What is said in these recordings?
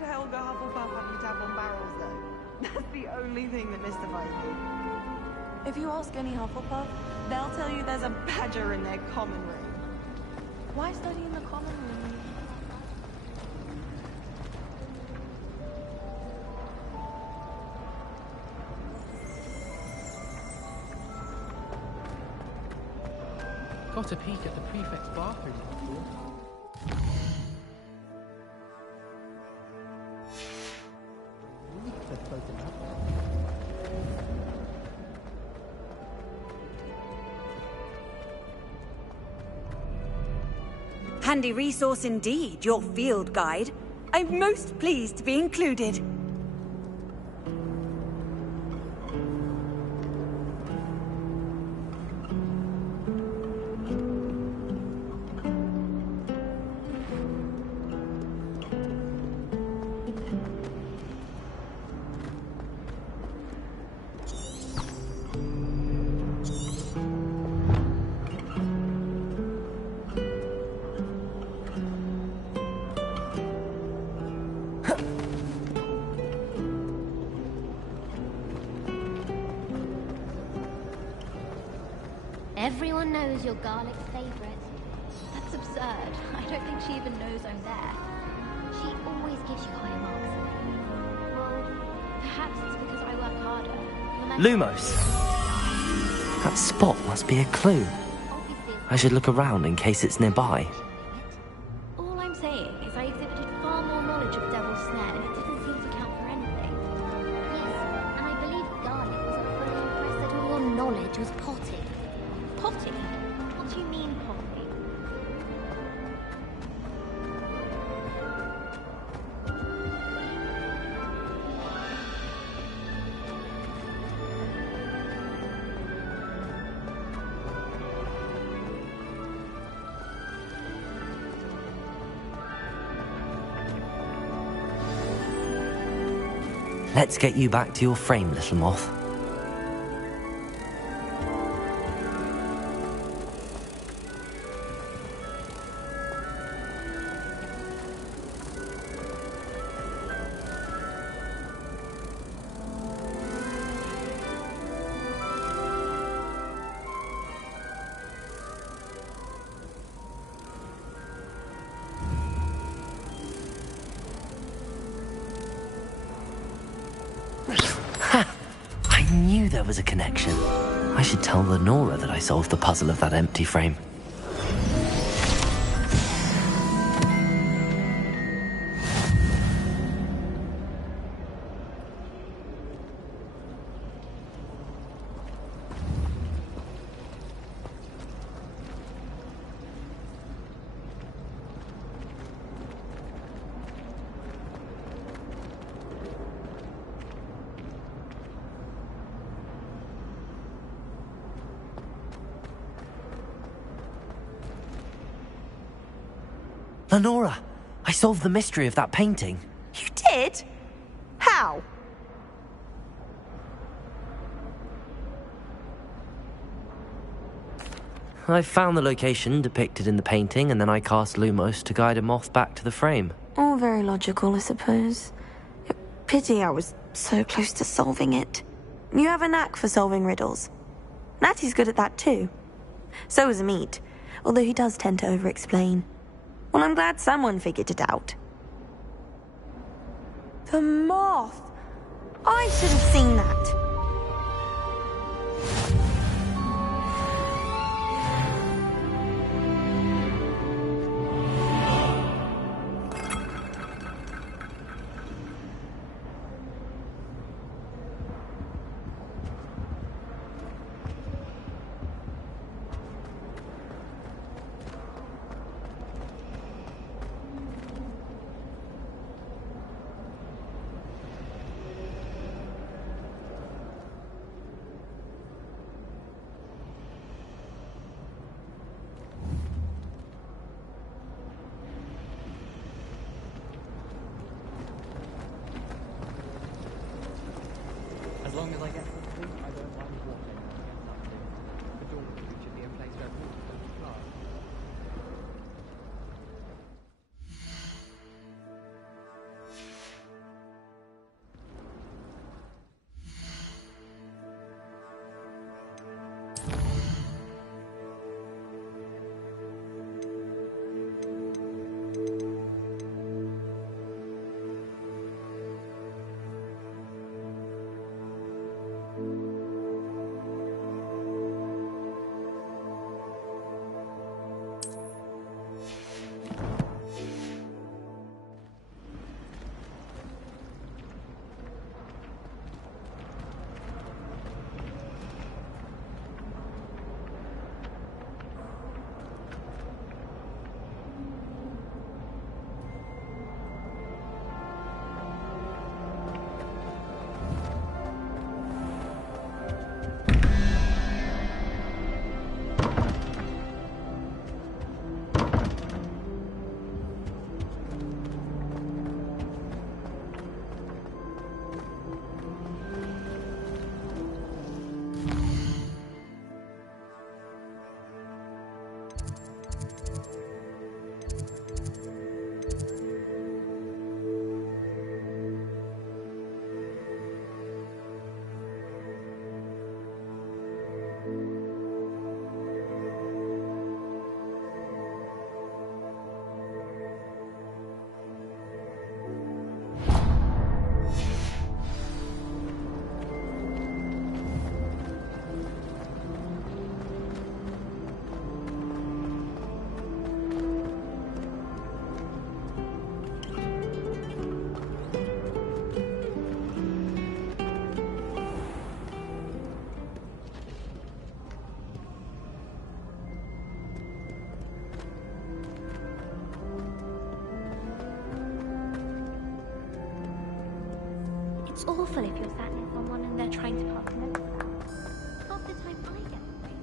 would Helga Hufflepuff have you tap on barrels, though? That's the only thing that mystifies me. If you ask any Hufflepuff, they'll tell you there's a badger in their common room. Why study in the common room? Got a peek at the prefect's bathroom, after all. Let's close it up. Handy resource indeed, your field guide. I'm most pleased to be included. Everyone knows you're Garlic's favorite. That's absurd. I don't think she even knows I'm there. She always gives you high marks. Well, perhaps it's because I work harder. Lumos! That spot must be a clue. I should look around in case it's nearby. All I'm saying is I exhibited far more knowledge of Devil's Snare, and it didn't seem to count for anything. Yes, and I believe Garlic was fully impressed that all your knowledge was potted. Potty? What do you mean, potty? Let's get you back to your frame, little moth. I knew there was a connection. I should tell Lenora that I solved the puzzle of that empty frame. Lenora, I solved the mystery of that painting. You did? How? I found the location depicted in the painting, and then I cast Lumos to guide a moth back to the frame. All very logical, I suppose. Pity I was so close to solving it. You have a knack for solving riddles. Natty's good at that too. So is Amit, although he does tend to over-explain. Well, I'm glad someone figured it out. The moth! I should have seen that. As long as I get something, I don't mind walking. The dormitory should be a place where people don't fly. It's awful if you're sat near someone and they're trying to pass notes around. Half the time I get the same.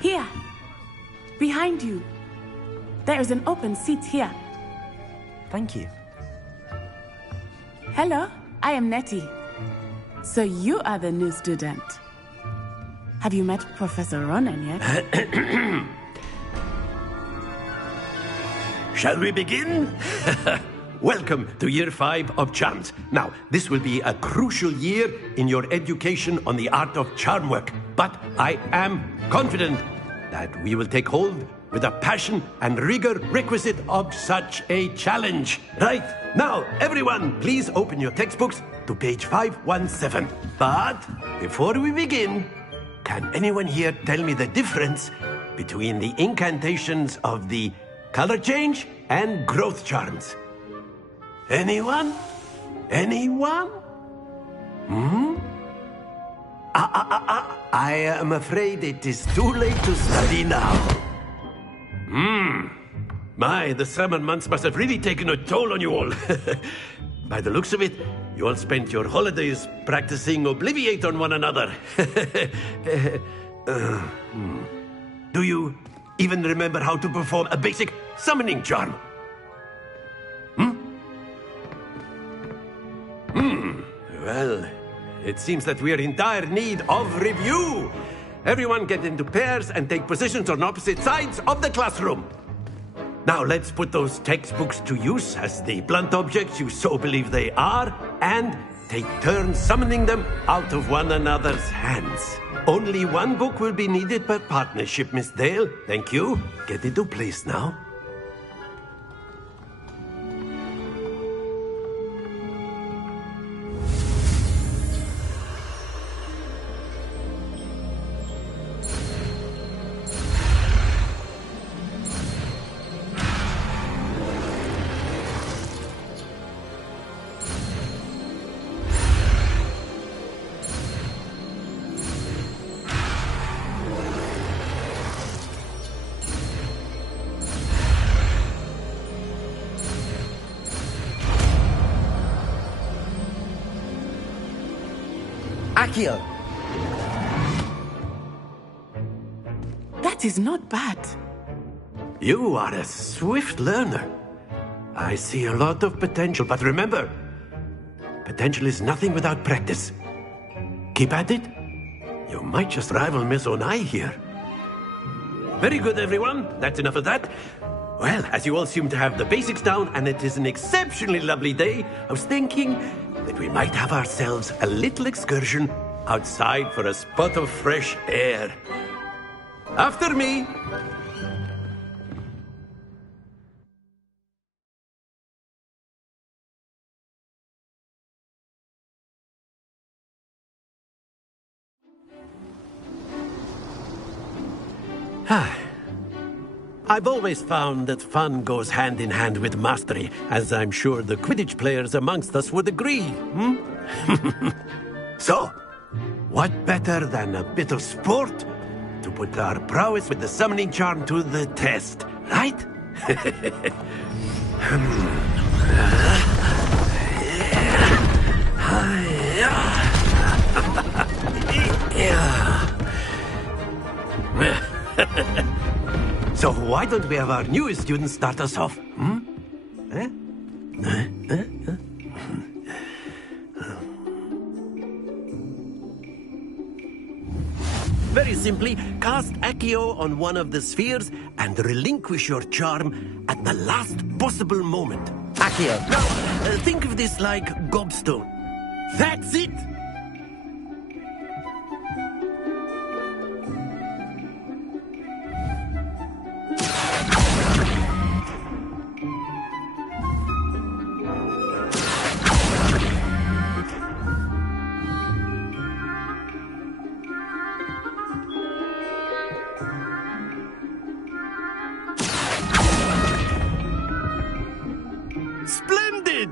Here, behind you. There is an open seat here. Thank you. Hello, I am Nettie. So you are the new student. Have you met Professor Ronan yet? Shall we begin? Welcome to Year 5 of Charms. Now, this will be a crucial year in your education on the art of charm work. But I am confident that we will take hold with the passion and rigor requisite of such a challenge. Right, now, everyone, please open your textbooks to page 517. But before we begin, can anyone here tell me the difference between the incantations of the color change and growth charms? Anyone? Anyone? I am afraid it is too late to study now. My, the summer months must have really taken a toll on you all. By the looks of it, you all spent your holidays practicing Obliviate on one another. Do you even remember how to perform a basic summoning charm? Well, it seems that we are in dire need of review. Everyone get into pairs and take positions on opposite sides of the classroom. Now let's put those textbooks to use as the blunt objects you so believe they are, and take turns summoning them out of one another's hands. Only one book will be needed per partnership, Miss Dale. Thank you. Get into place now. Accio! That is not bad. You are a swift learner. I see a lot of potential, but remember, potential is nothing without practice. Keep at it. You might just rival Miss Onai here. Very good, everyone. That's enough of that. Well, as you all seem to have the basics down, and it is an exceptionally lovely day, I was thinking that we might have ourselves a little excursion outside for a spot of fresh air. After me! I've always found that fun goes hand in hand with mastery, as I'm sure the Quidditch players amongst us would agree, So, what better than a bit of sport to put our prowess with the summoning charm to the test, right? So why don't we have our newest student start us off? Very simply, cast Accio on one of the spheres and relinquish your charm at the last possible moment. Accio! Now, think of this like gobstone. That's it! Splendid!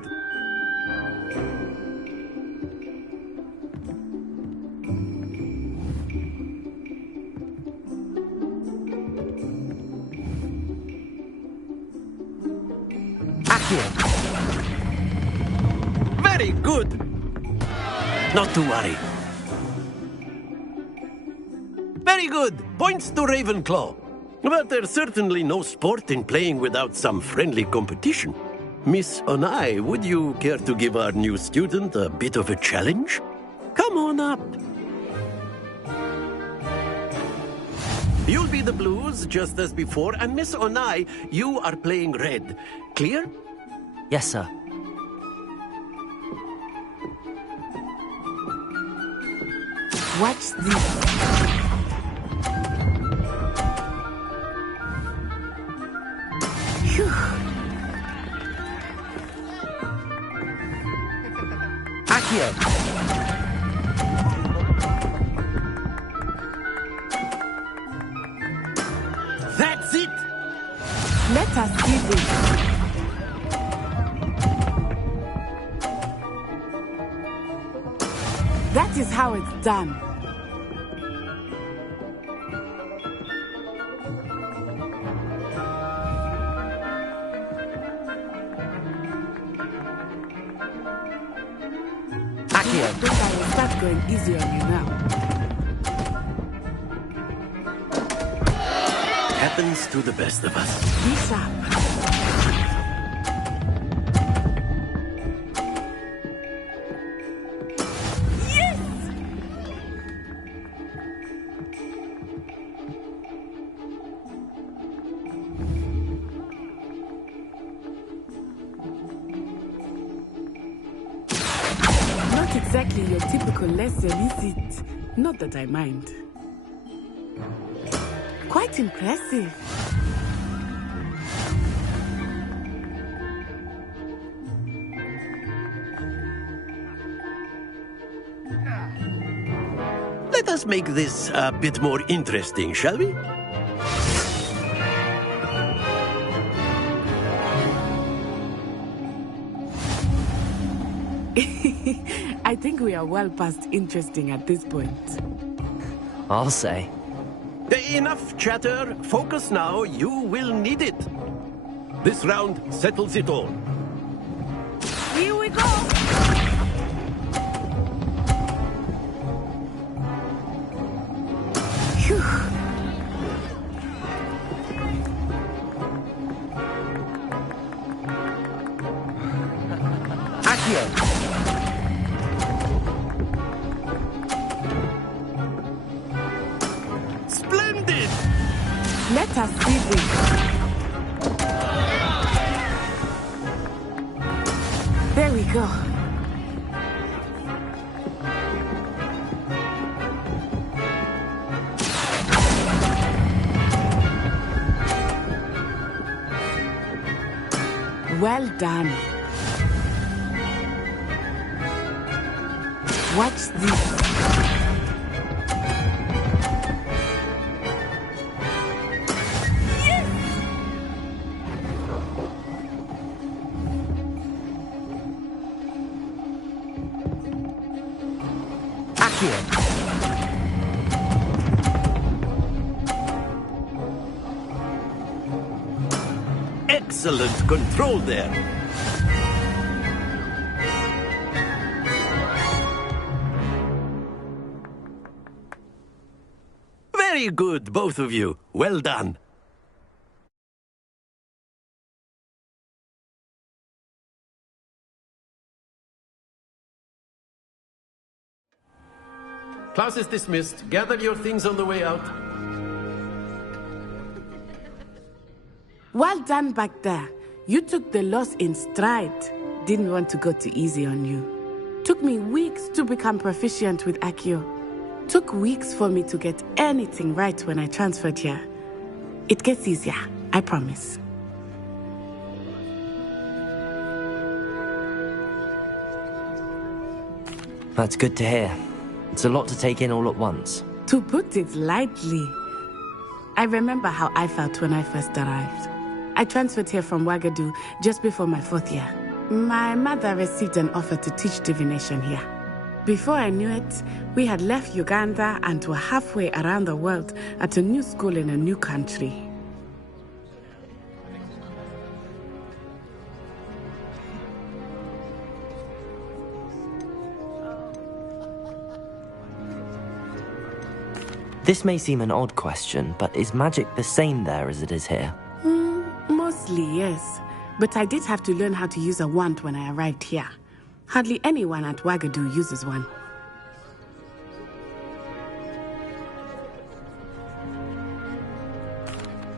Accio! Very good! Not to worry. Very good! Points to Ravenclaw. But there's certainly no sport in playing without some friendly competition. Miss Onai, would you care to give our new student a bit of a challenge? Come on up. You'll be the blues, just as before, and Miss Onai, you are playing red. Clear? Yes, sir. Watch this. Phew. Accio! That's it! Let us do this. That is how it's done. Accio! I think I will start going easy on you now. Happens to the best of us. Be sharp. exactly your typical lesson, is it? Not that I mind. Quite impressive. Let us make this a bit more interesting, shall we? I think we are well past interesting at this point. I'll say. Enough chatter. Focus now. You will need it. This round settles it all. Here we go! Phew. Accio! Splendid! Let us see this. There we go. Well done. Watch this. Excellent control there. Very good, both of you. Well done. Class is dismissed. Gather your things on the way out. Well done back there. You took the loss in stride. Didn't want to go too easy on you. Took me weeks to become proficient with Accio. Took weeks for me to get anything right when I transferred here. It gets easier, I promise. That's good to hear. It's a lot to take in all at once. To put it lightly, I remember how I felt when I first arrived. I transferred here from Ouagadougou just before my 4th year. My mother received an offer to teach divination here. Before I knew it, we had left Uganda and were halfway around the world at a new school in a new country. This may seem an odd question, but is magic the same there as it is here? Mostly, yes. But I did have to learn how to use a wand when I arrived here. Hardly anyone at Ouagadougou uses one.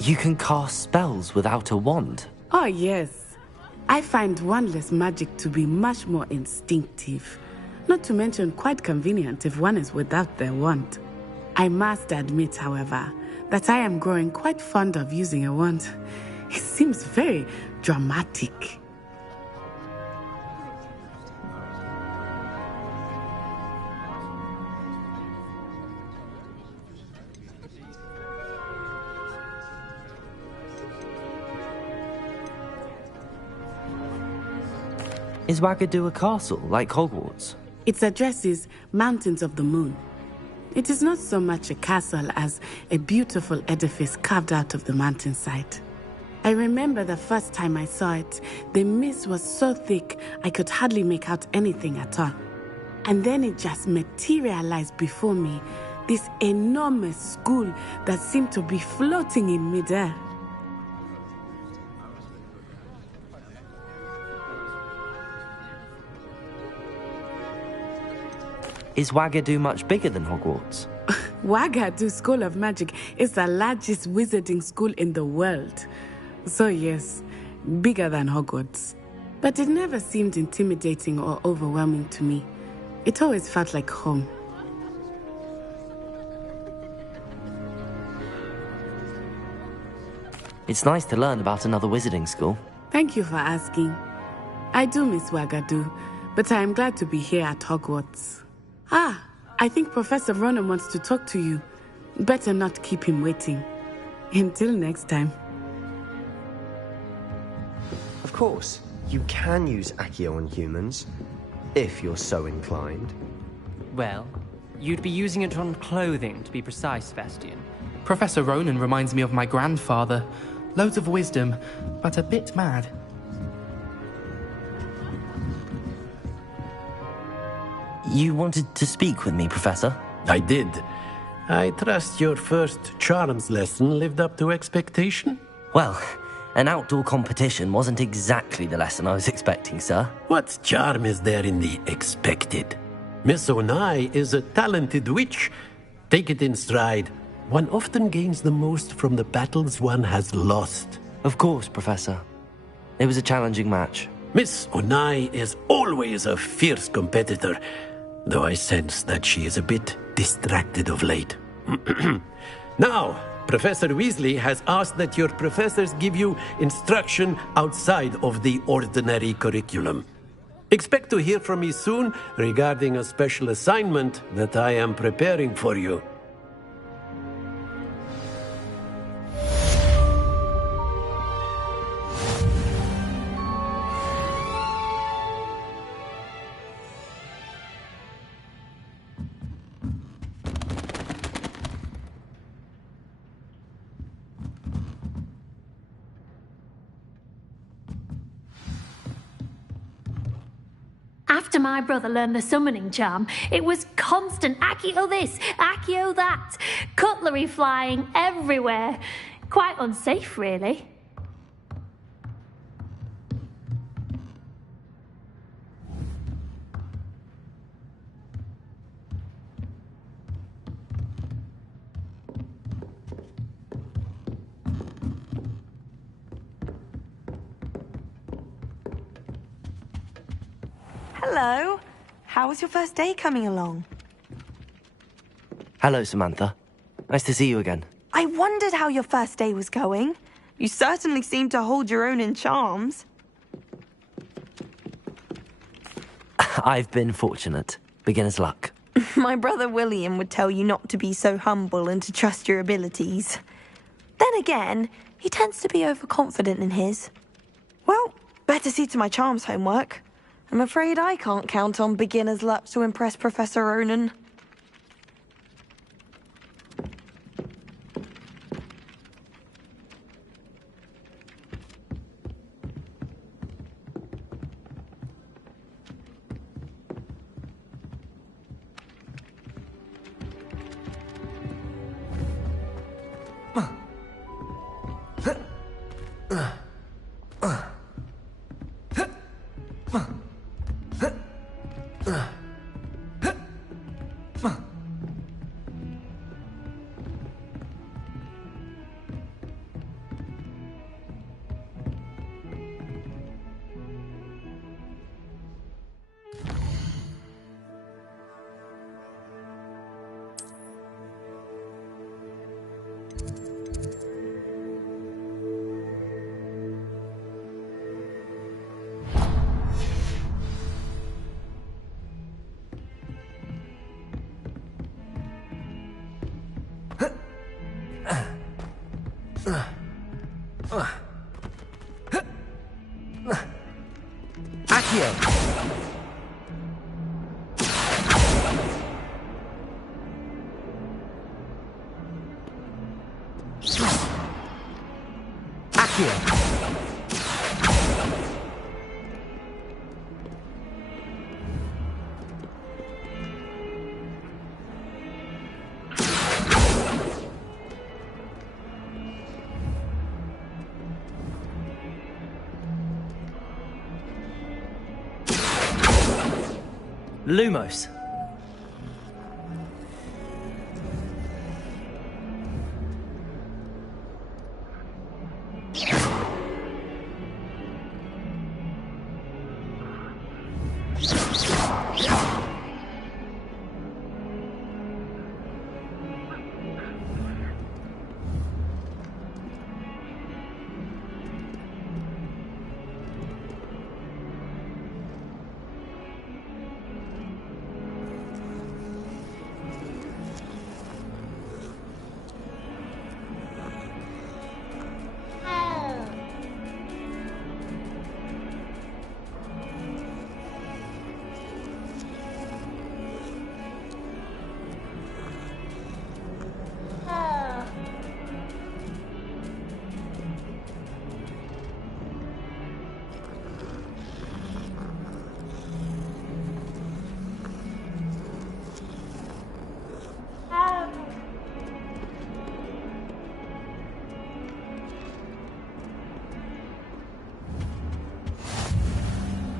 You can cast spells without a wand? Oh, yes. I find wandless magic to be much more instinctive. Not to mention quite convenient if one is without their wand. I must admit, however, that I am growing quite fond of using a wand. It seems very dramatic. Is Ouagadougou a castle, like Hogwarts? Its address is Mountains of the Moon. It is not so much a castle as a beautiful edifice carved out of the mountainside. I remember the first time I saw it, the mist was so thick I could hardly make out anything at all. And then it just materialized before me, this enormous school that seemed to be floating in midair. Is Ouagadougou much bigger than Hogwarts? Ouagadougou School of Magic is the largest wizarding school in the world. So yes, bigger than Hogwarts. But it never seemed intimidating or overwhelming to me. It always felt like home. It's nice to learn about another wizarding school. Thank you for asking. I do miss Wagadu, but I am glad to be here at Hogwarts. I think Professor Ronan wants to talk to you. Better not keep him waiting. Until next time. Of course, you can use Accio on humans, if you're so inclined. Well, you'd be using it on clothing, to be precise, Bastian. Professor Ronan reminds me of my grandfather. Loads of wisdom, but a bit mad. You wanted to speak with me, Professor? I did. I trust your first charms lesson lived up to expectation? Well, an outdoor competition wasn't exactly the lesson I was expecting, sir. What charm is there in the expected? Miss Onai is a talented witch. Take it in stride. One often gains the most from the battles one has lost. Of course, Professor. It was a challenging match. Miss Onai is always a fierce competitor, though I sense that she is a bit distracted of late. Now, Professor Weasley has asked that your professors give you instruction outside of the ordinary curriculum. Expect to hear from me soon regarding a special assignment that I am preparing for you. After my brother learned the summoning charm, it was constant Accio this, Accio that, cutlery flying everywhere. Quite unsafe, really. Hello. How was your first day coming along? Hello, Samantha. Nice to see you again. I wondered how your first day was going. You certainly seem to hold your own in charms. I've been fortunate. Beginner's luck. My brother William would tell you not to be so humble and to trust your abilities. Then again, he tends to be overconfident in his. Well, better see to my charms homework. I'm afraid I can't count on beginner's luck to impress Professor Ronan. Lumos.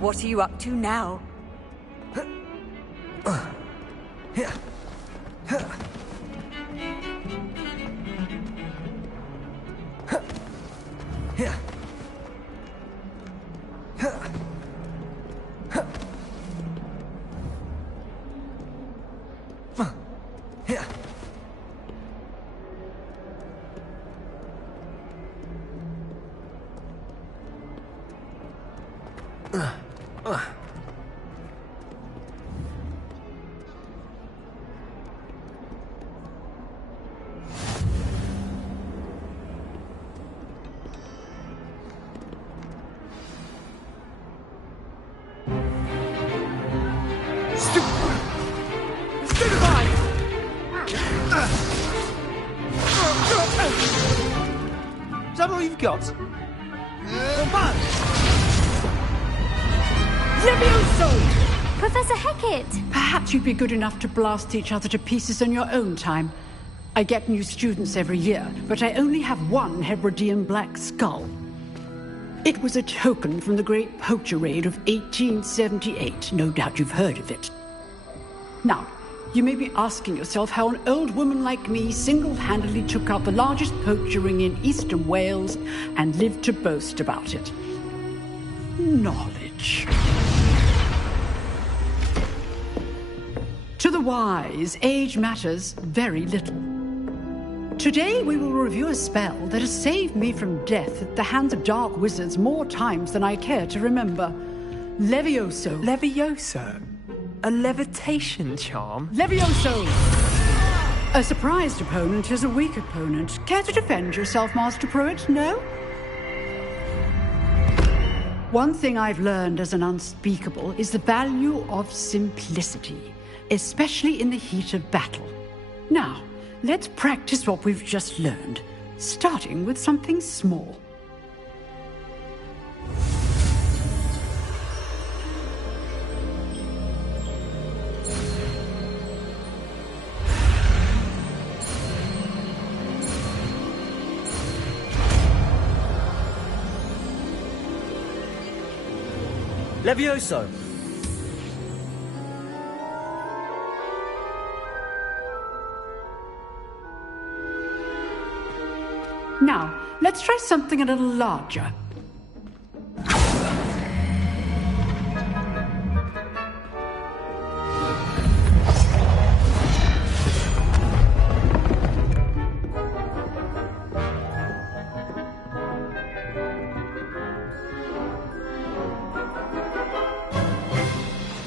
What are you up to now? Is that all you've got? Levioso! Professor Hecat! Perhaps you'd be good enough to blast each other to pieces on your own time. I get new students every year, but I only have one Hebridean black skull. It was a token from the Great Poacher Raid of 1878. No doubt you've heard of it. Now, you may be asking yourself how an old woman like me single-handedly took out the largest poacher ring in eastern Wales and lived to boast about it. Knowledge. To the wise, age matters very little. Today we will review a spell that has saved me from death at the hands of dark wizards more times than I care to remember. Levioso. Levioso? A levitation charm? Levioso! A surprised opponent is a weak opponent. Care to defend yourself, Master Pruitt? No? One thing I've learned as an unspeakable is the value of simplicity, especially in the heat of battle. Now, let's practice what we've just learned, starting with something small. Levioso! Now, let's try something a little larger.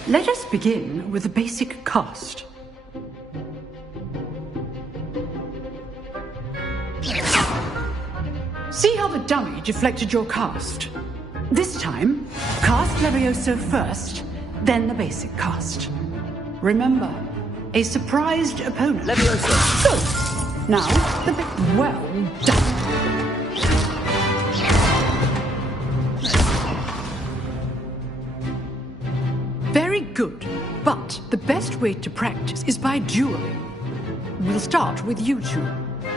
Let us begin with the basic cast. See how the dummy deflected your cast? This time, cast Levioso first, then the basic cast. Remember, a surprised opponent. Levioso! Good. Now, the bit well done. Very good, but the best way to practice is by dueling. We'll start with you two.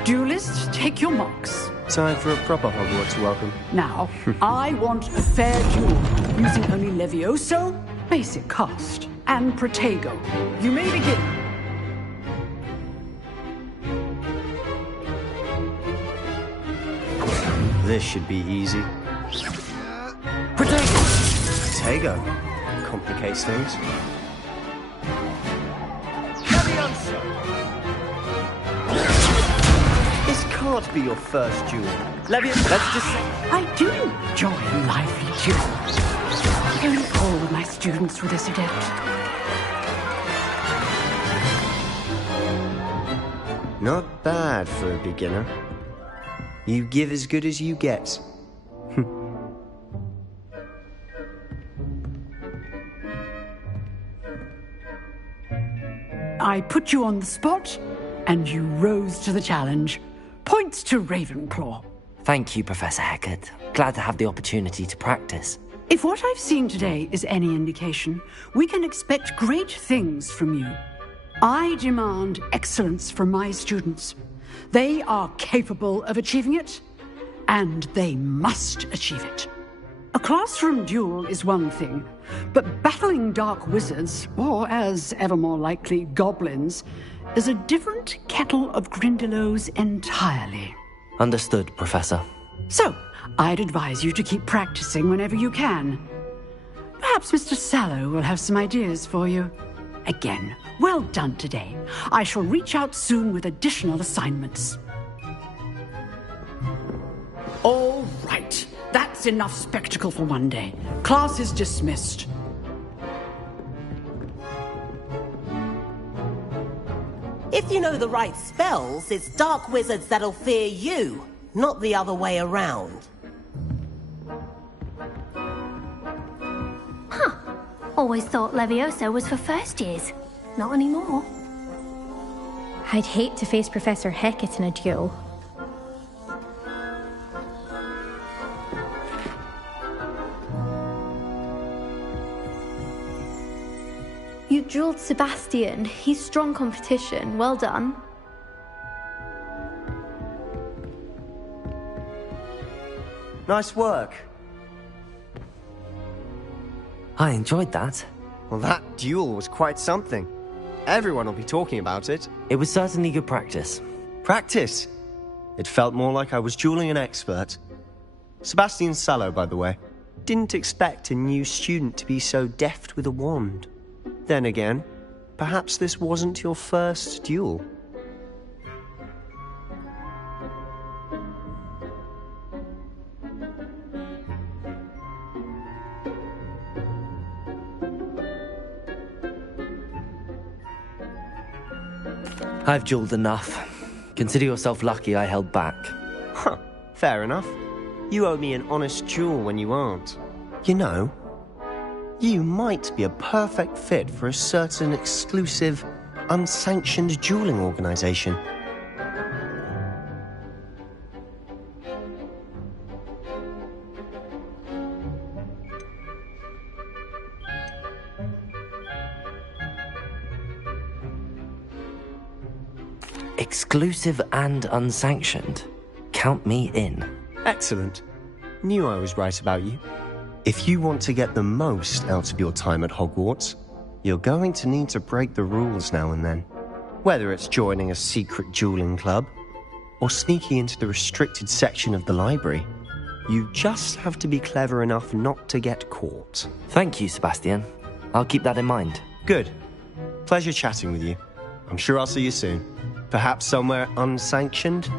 Duelists, take your marks. Time for a proper Hogwarts welcome. Now, I want a fair duel, using only Levioso, basic cast, and Protego. You may begin. This should be easy. Protego! Protego. Complicates things. This can't be your first duel. Levioso, let's just say... I do enjoy a lively duel. Nearly all of my students were this adept. Not bad for a beginner. You give as good as you get. I put you on the spot, and you rose to the challenge. Points to Ravenclaw. Thank you, Professor Hecat. Glad to have the opportunity to practice. If what I've seen today is any indication, we can expect great things from you. I demand excellence from my students. They are capable of achieving it, and they must achieve it. classroom duel is one thing, but battling dark wizards, or as ever more likely, goblins, is a different kettle of Grindylows entirely. Understood, Professor. So, I'd advise you to keep practicing whenever you can. Perhaps Mr. Sallow will have some ideas for you. Again, well done today. I shall reach out soon with additional assignments. All right. That's enough spectacle for one day. Class is dismissed. If you know the right spells, it's dark wizards that'll fear you, not the other way around. Huh. Always thought Levioso was for first years. Not anymore. I'd hate to face Professor Hecat in a duel. You dueled Sebastian. He's strong competition. Well done. Nice work. I enjoyed that. Well, that duel was quite something. Everyone will be talking about it. It was certainly good practice. Practice? It felt more like I was dueling an expert. Sebastian Sallow, by the way. Didn't expect a new student to be so deft with a wand. Then again, perhaps this wasn't your first duel. I've dueled enough. Consider yourself lucky I held back. Huh, fair enough. You owe me an honest duel when you aren't. You know, you might be a perfect fit for a certain exclusive, unsanctioned dueling organization. Exclusive and unsanctioned. Count me in. Excellent. Knew I was right about you. If you want to get the most out of your time at Hogwarts, you're going to need to break the rules now and then. Whether it's joining a secret dueling club, or sneaking into the restricted section of the library, you just have to be clever enough not to get caught. Thank you, Sebastian. I'll keep that in mind. Good. Pleasure chatting with you. I'm sure I'll see you soon. Perhaps somewhere unsanctioned?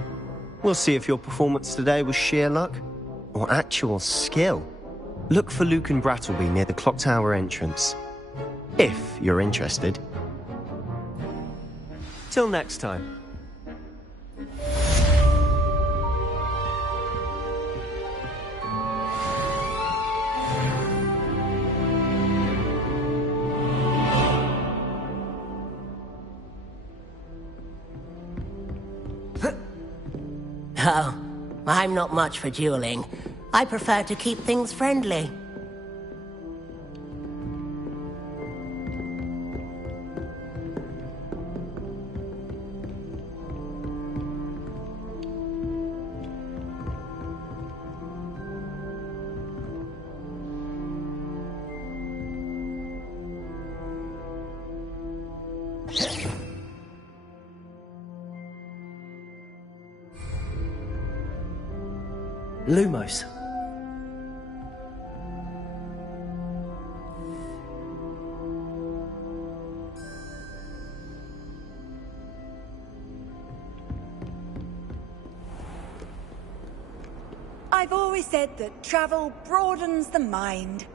We'll see if your performance today was sheer luck, or actual skill. Look for Luke and Brattleby near the clock tower entrance. If you're interested. Till next time. Oh, I'm not much for dueling. I prefer to keep things friendly. Lumos. I've always said that travel broadens the mind.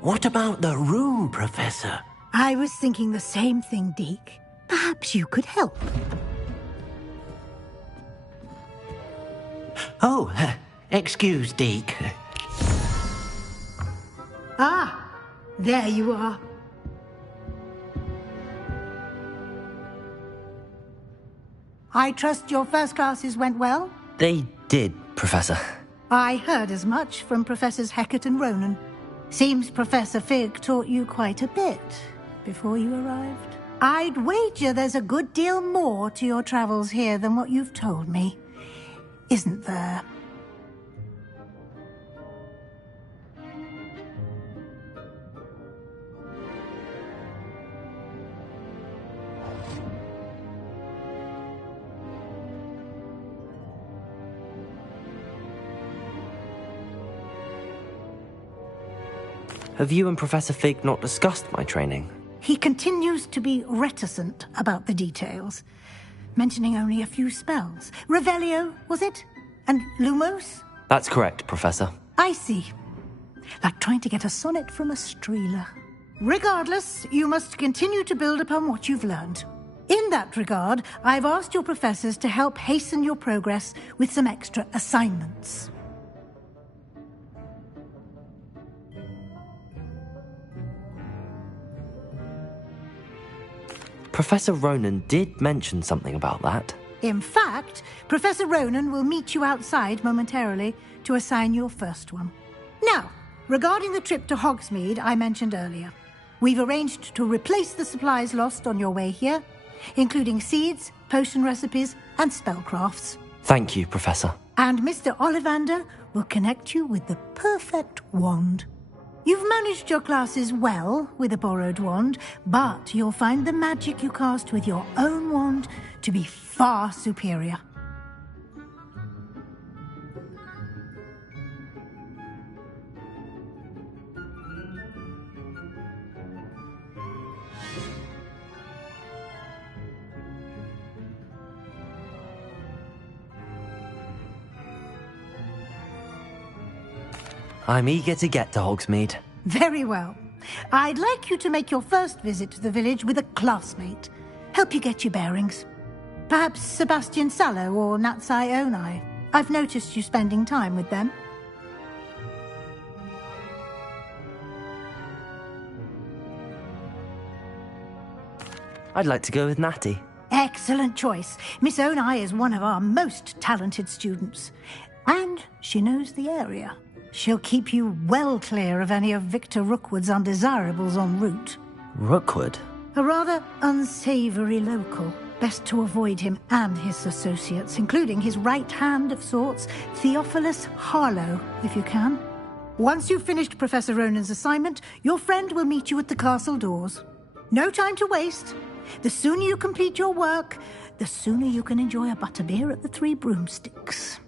What about the room, Professor? I was thinking the same thing, Deke. Perhaps you could help. Oh, excuse, Deke. Ah, there you are. I trust your first classes went well? They did, Professor. I heard as much from Professors Hecat and Ronan. Seems Professor Fig taught you quite a bit before you arrived. I'd wager there's a good deal more to your travels here than what you've told me. Isn't there? Have you and Professor Fig not discussed my training? He continues to be reticent about the details, mentioning only a few spells. Revelio, was it? And Lumos? That's correct, Professor. I see. Like trying to get a sonnet from a streeler. Regardless, you must continue to build upon what you've learned. In that regard, I've asked your professors to help hasten your progress with some extra assignments. Professor Ronan did mention something about that. In fact, Professor Ronan will meet you outside momentarily to assign your first one. Now, regarding the trip to Hogsmeade I mentioned earlier, we've arranged to replace the supplies lost on your way here, including seeds, potion recipes, and spellcrafts. Thank you, Professor. And Mr. Ollivander will connect you with the perfect wand. You've managed your classes well with a borrowed wand, but you'll find the magic you cast with your own wand to be far superior. I'm eager to get to Hogsmeade. Very well. I'd like you to make your first visit to the village with a classmate. Help you get your bearings. Perhaps Sebastian Sallow or Natsai Onai. I've noticed you spending time with them. I'd like to go with Natty. Excellent choice. Miss Onai is one of our most talented students. And she knows the area. She'll keep you well clear of any of Victor Rookwood's undesirables en route. Rookwood? A rather unsavory local. Best to avoid him and his associates, including his right hand of sorts, Theophilus Harlow, if you can. Once you've finished Professor Ronan's assignment, your friend will meet you at the castle doors. No time to waste. The sooner you complete your work, the sooner you can enjoy a butterbeer at the Three Broomsticks.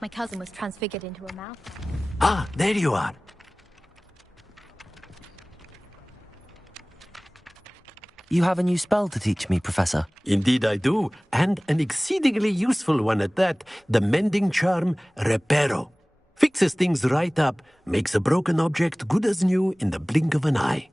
My cousin was transfigured into a mouse. Ah, there you are. You have a new spell to teach me, Professor. Indeed I do, and an exceedingly useful one at that. The mending charm, Reparo. Fixes things right up, makes a broken object good as new in the blink of an eye.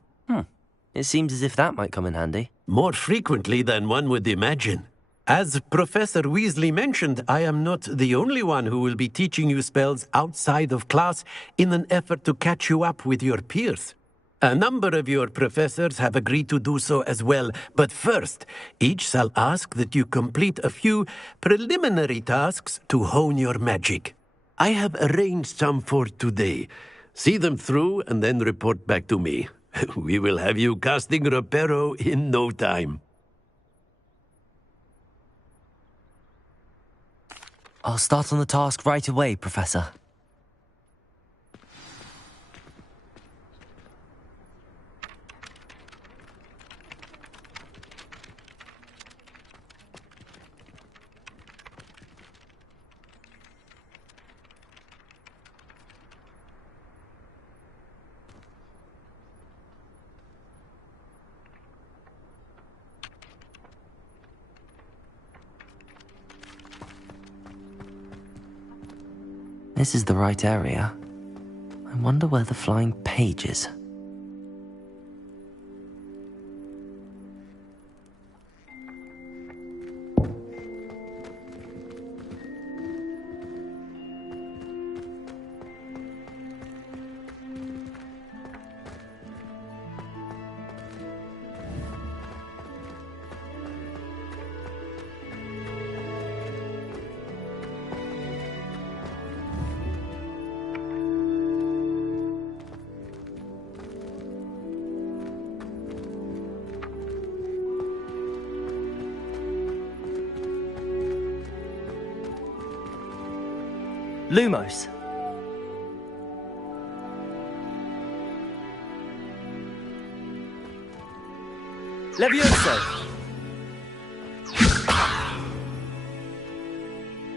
It seems as if that might come in handy. more frequently than one would imagine. As Professor Weasley mentioned, I am not the only one who will be teaching you spells outside of class in an effort to catch you up with your peers. A number of your professors have agreed to do so as well, but first, each shall ask that you complete a few preliminary tasks to hone your magic. I have arranged some for today. See them through and then report back to me. We will have you casting Reparo in no time. I'll start on the task right away, Professor. This is the right area. I wonder where the flying page is. Lumos. Levioso.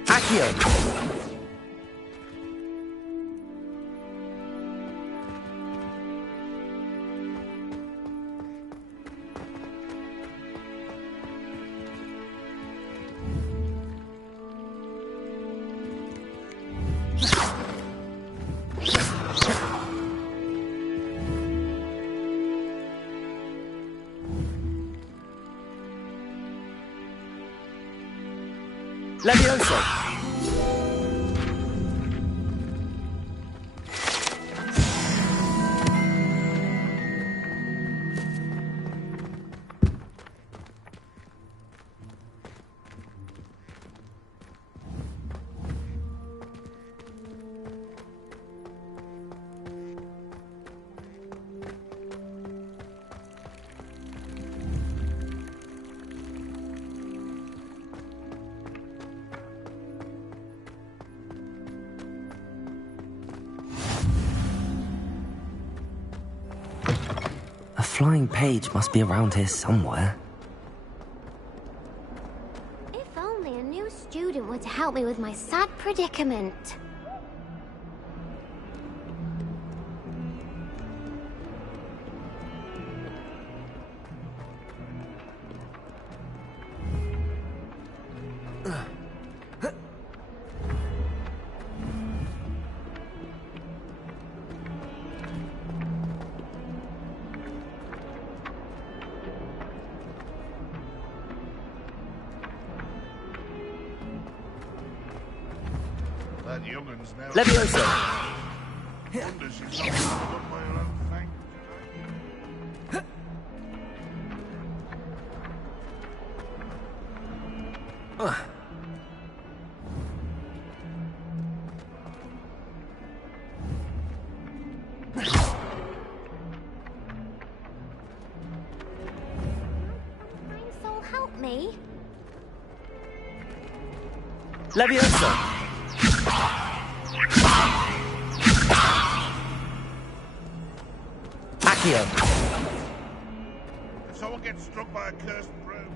Accio. Levioso. A flying page must be around here somewhere. If only a new student were to help me with my sad predicament. Levioso. Soul, help me. Levioso. Accio. If someone gets struck by a cursed road,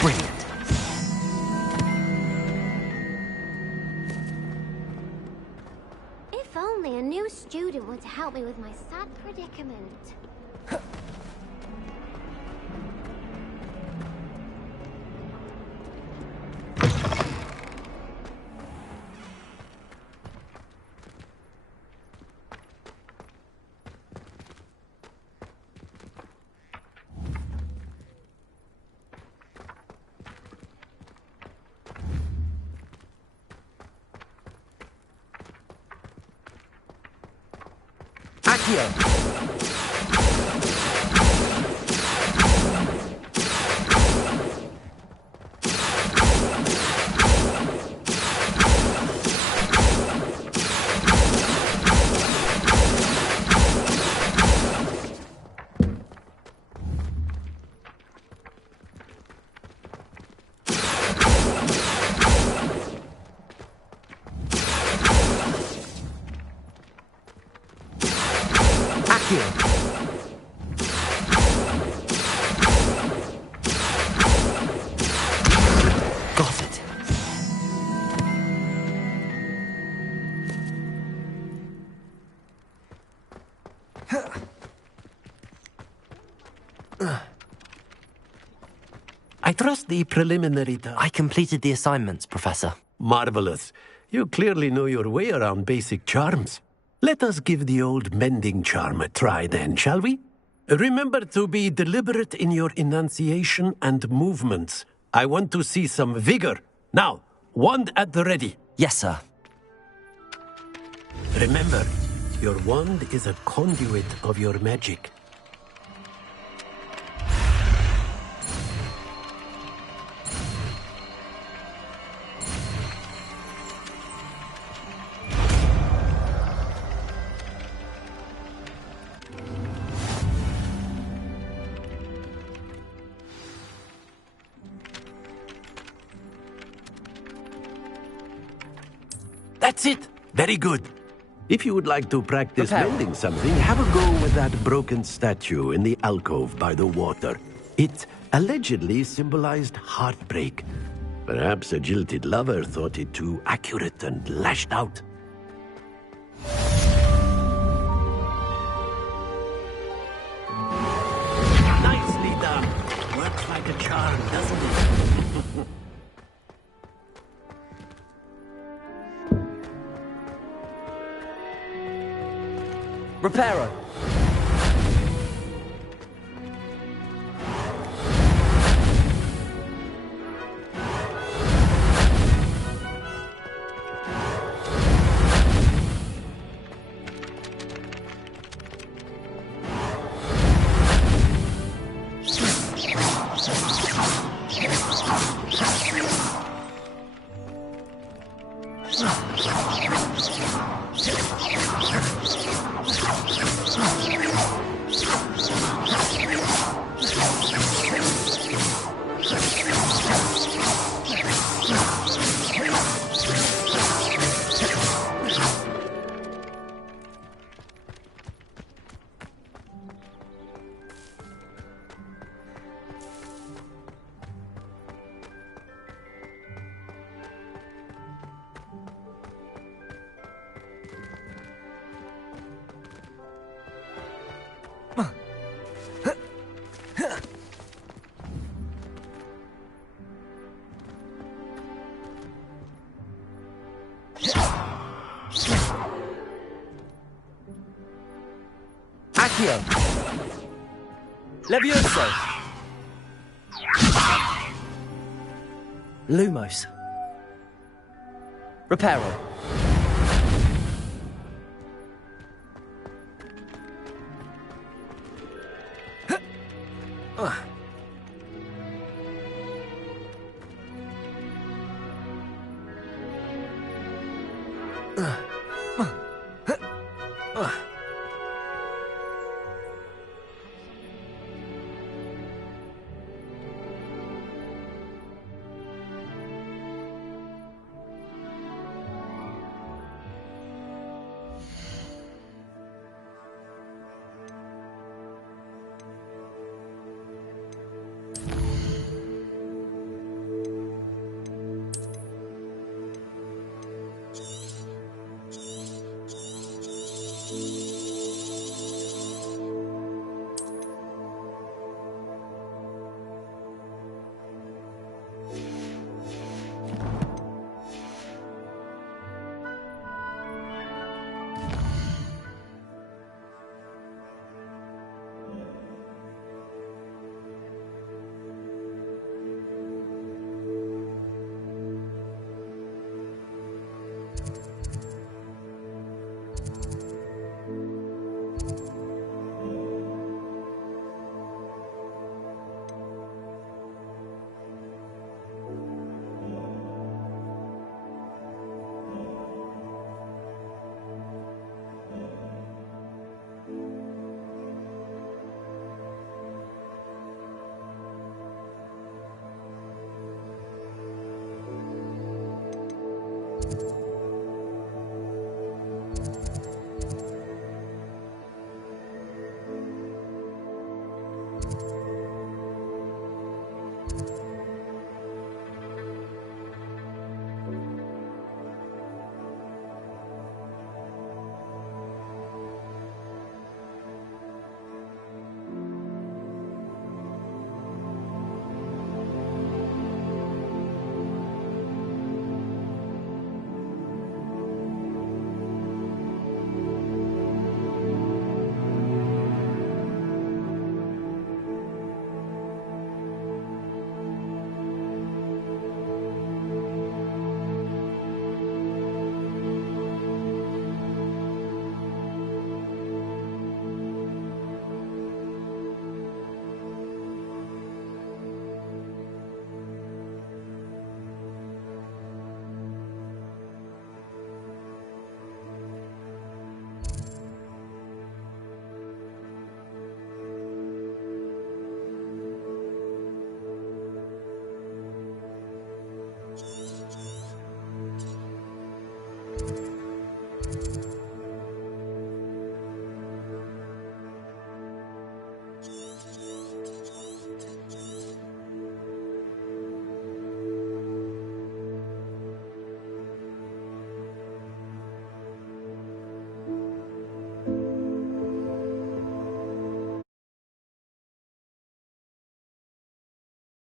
Brilliant. If only a new student were to help me with my sad predicament. Accio. Got it. I trust the preliminary I completed the assignments, Professor. Marvelous. You clearly know your way around basic charms. Let us give the old mending charm a try then, shall we? Remember to be deliberate in your enunciation and movements. I want to see some vigor. Now, wand at the ready. Yes, sir. Remember, your wand is a conduit of your magic. That's it. Very good. If you would like to practice mending something, have a go with that broken statue in the alcove by the water. It allegedly symbolized heartbreak. Perhaps a jilted lover thought it too accurate and lashed out. Nicely done. Works like a charm, doesn't it? Reparo. Accio. Levioso. Lumos. Reparo. Ugh.